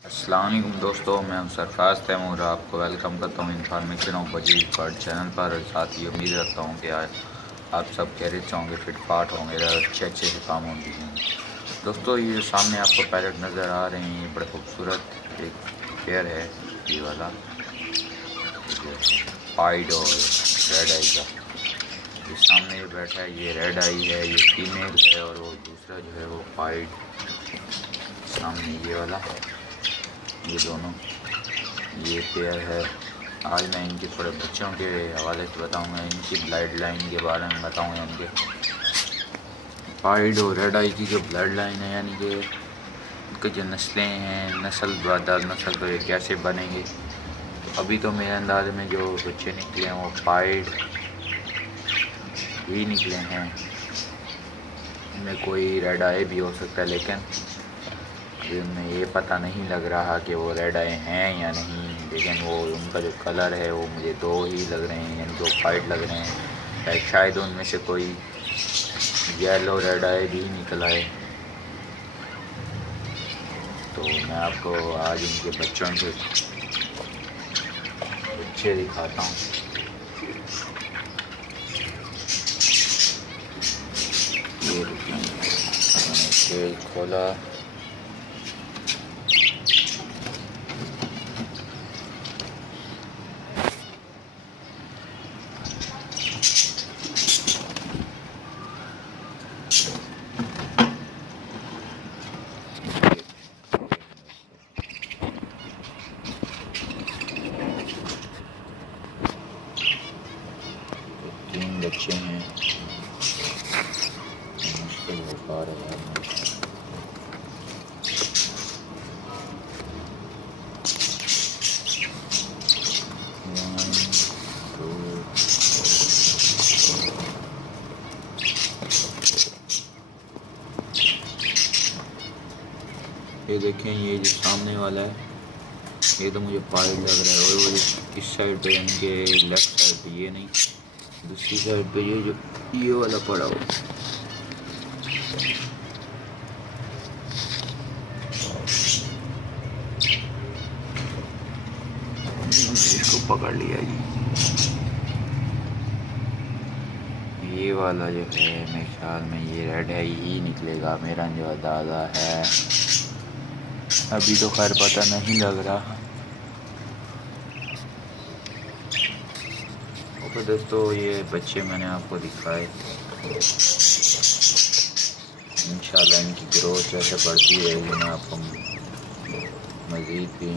अस्सलाम वालेकुम दोस्तों, मैं हूं सरफराज तैमूर। आपको वेलकम करता हूं information of budgies bird channel पर। और साथ ही उम्मीद रखता हूं कि आप सब खैरियत से होंगे, फिट फाट होंगे, अच्छे से काम होंगे। दोस्तों, ये जो सामने आपको पैरेट नज़र आ रहे हैं, ये बड़े खूबसूरत एक पेयर है। ये वाला पाइड और रेड आई का ये सामने ये बैठा है, ये रेड आई है, ये फीमेल है। और वो दूसरा जो है वो पाइड सामने ये वाला, ये दोनों ये पेयर है। आज मैं इनके थोड़े बच्चों के हवाले से बताऊंगा, इनकी ब्लड लाइन के बारे में बताऊंगा। इनके पाइड और रेड आई की जो ब्लड लाइन है, यानी कि इनकी जो नस्लें हैं, नस्ल दर नस्ल तो ये कैसे बनेंगे। तो अभी तो मेरे अंदाज़े में जो बच्चे निकले हैं वो पाइड ही निकले हैं। इनमें कोई रेड आई भी हो सकता है, लेकिन अभी उनमें ये पता नहीं लग रहा कि वो रेड आई हैं या नहीं। लेकिन वो उनका जो कलर है वो मुझे दो ही लग रहे हैं, यानी दो पाइड लग रहे हैं। शायद उनमें से कोई येलो रेड आई भी निकल आए। तो मैं आपको आज इनके बच्चों के बच्चे दिखाता हूँ। ये देखिए, खोला तीन बच्चे हैं, मुश्किल हो पा रहा है। ये देखें, ये जो सामने वाला है ये तो मुझे पाइड लग रहा है। और वो इस साइड पे, इनके लेफ्ट साइड पे ये नहीं, दूसरी साइड पे ये जो ये वाला पड़ा हुआ। इसको पकड़ लिया जी। ये वाला जो है मेरे ख्याल में ये रेड है ही निकलेगा, मेरा जो अंदाज़ा है। अभी तो खैर पता नहीं लग रहा। ओके दोस्तों, ये बच्चे मैंने आपको दिखाए। इंशाल्लाह इनकी ग्रोथ जैसे बढ़ती रहेगी, मैं आपको मज़ीद भी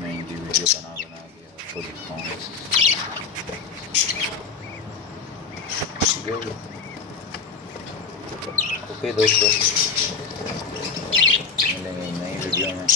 मैं इनकी वीडियो बना के आपको दिखाऊँगा। ओके दोस्तों, मिलेंगे नई वीडियो में।